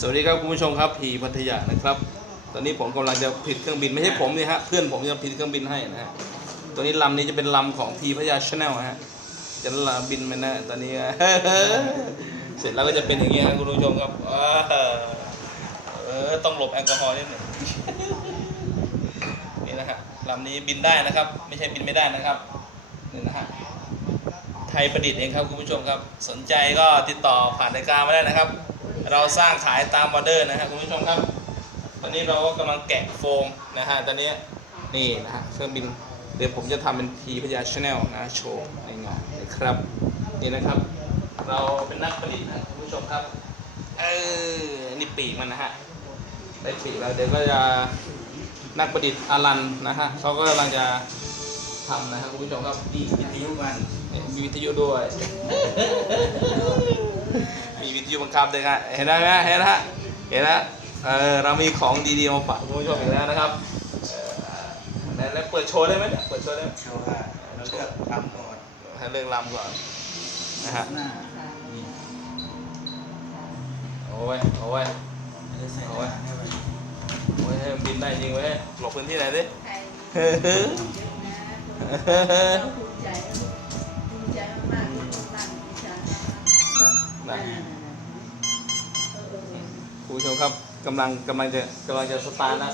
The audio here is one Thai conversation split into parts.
สวัสดีครับคุณผู้ชมครับพีพัทยานะครับ ตอนนี้ผมกำลังจะผลิตเครื่องบินไม่ใช่ผมนี่ฮะเพื่อนผมจะผลิตเครื่องบินให้นะฮะตัวนี้ลำนี้จะเป็นลำของพีพัทยาชาแนลฮะจะลาบินไปนะตอนนี้เสร็จแล้วก็จะเป็นอย่างเงี้ยครับคุณผู้ชมครับเออต้องหลบแอลกอฮอล์นิดหนึ่งนี่นะฮะลำนี้บินได้นะครับ ไม่ใช่บินไม่ได้นะครับนี่นะฮะไทยประดิษฐ์เองครับคุณผู้ชมครับ สนใจก็ติดต่อผ่านรายการมาได้นะครับ เราสร้างขายตามออเดอร์นะฮะคุณผู้ชมครับ ตอนนี้เราก็กำลังแกะโฟมนะฮะตอนนี้นี่นะฮะเครื่องบินเดี๋ยวผมจะทำเป็นพีพยาชาแนลนะโชว์ในงานนะครับนี่นะครับ เราเป็นนักประดิษฐ์นะคุณผู้ชมครับเออนี่ปีกมันนะฮะได้ปีกแล้วเดี๋ยวก็จะนักประดิษฐ์อลันนะฮะเขาก็กำลังจะทำนะฮะคุณผู้ชมครับดีวิทยุกันมีวิทยุด้วย มีวิทยุบังคับด้วยครับเห็นไหมเห็นไหมเห็นไหมเออเรามีของดีๆมาฝากคุณผู้ชมอีกแล้วนะครับเออแล้วแล้วเปิดโชว์ได้ไหมเนี่ยเปิดโชว์ได้ไหมโชว์ว่าเราเลือกทำก่อนให้เรื่องลำก่อนนะฮะหน้านี่โอ้ยโอ้ยจะใส่เอาไว้หน้าให้ไว้โอ้ยให้มันบินได้จริงเว้ยหลบพื้นที่ไหนอยดิ ครับกำลังกำลังจะกำลังจะสตาร์ทนะ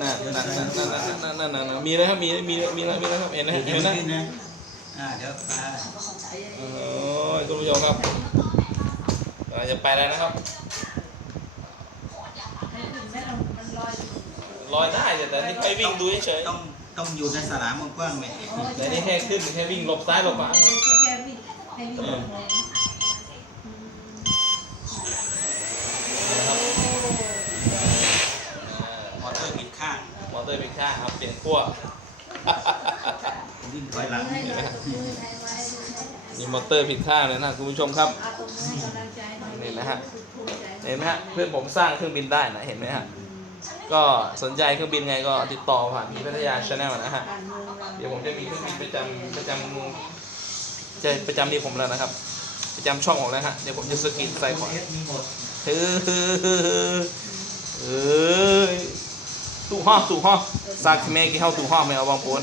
นั่นนั่นนั่นนั่นนั่นมีนะครับ มีมีมีมีนะครับ เห็นนะเห็นนะอ่าเดี๋ยวไปโอ้ยคุณผู้ชมครับจะไปแล้วนะครับลอยได้แต่แต่นี่ไปวิ่งดูเฉยต้องต้องอยู่ในสนามกว้างไหมแต่นี่แค่ขึ้นแค่วิ่งหลบซ้ายหลบขวาแค่วิ่งแค่วิ่ง ข้างมอเตอร์เป็นข้างครับเปลี่ยนขั้ววิ่งถอยหลังให้เราตบมือให้ไว้ให้มีมอเตอร์ผิดข้างเลยนะคุณผู้ชมครับเอาตบมือให้กำลังใจหน่อยนี่นะฮะภูมิใจเห็นไหมฮะเพื่อนผมสร้างเครื่องบินได้นะเห็นไหมฮะก็สนใจเครื่องบินไงก็ติดต่อผ่านมีพัทยาชาแนลนะฮะการเมืองเราเดี๋ยวผมจะมีเครื่องบินประจำประจำจะประจำที่ผมแล้วนะครับ ประจำช่องผมแล้วฮะเดี๋ยวผมจะสกรีนใส่ก่อนเอสมีหมดเฮ้ยเอ้ย ตู่ห้องตู่ห้องสากแม่กี่ห้องตู้ห้องไม่เอาบางปน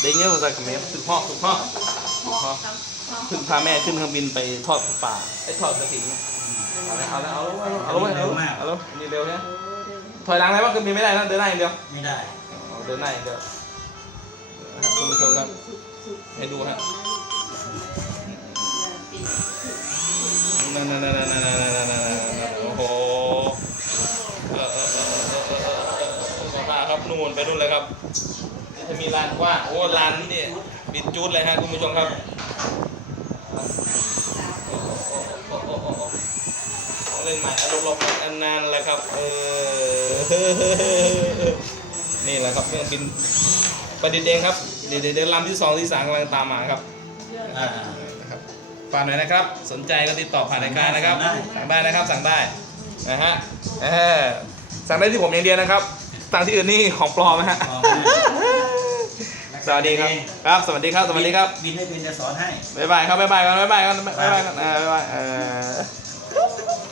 เด็กเงี้ยสากเขม่ตู่ห้องตู่ห้องตู้ห้องถึงพาแม่ขึ้นเครื่องบินไปทอดป่าไอ้ทอดกระถิ่นเอาแล้วเอาแล้วเอาล้วเอาล้วเอาล้วเอาล้วนี่เร็วเนี่ยถอยหลังได้ปะเครื่องบินไม่ได้นะเดินหน้าอย่างเดียวไม่ได้เดินหน้าอย่างเดียวคุณผู้ชมครับให้ดูฮะนั่นนั่นนั่นนั่น นู่นไปนู่นเลยครับจะมีลานกว้างโอ้ลานนี่บิดจูดเลยฮะคุณผู้ชมครับโอ้โอ้โอ้โอ้โอ้เล่นใหม่อารมณ์ลมอันนั้นแหละครับเออนี่แหละครับเครื่องบินประดิษฐ์เองครับเดี๋ยวเดี๋ยวเดี๋ยวลำที่สองที่สามกำลังตามมาครับอ่านะครับฝากหน่อยนะครับ สนใจก็ติดต่อผ่านรายการนะครับสั่งได้นะครับสั่งได้นะฮะเออสั่งได้ที่ผมอย่างเดียวนะครับ สั่งที่อื่นนี่ของปลอมนะฮะพอไหมสวัสดีครับ ครับ สวัสดีครับ สวัสดีครับ บินให้เป็นจะสอนให้ บ๊ายบายครับ บ๊ายบายกันบ๊ายบายกันบ๊ายบายกันเออบ๊ายบายเออ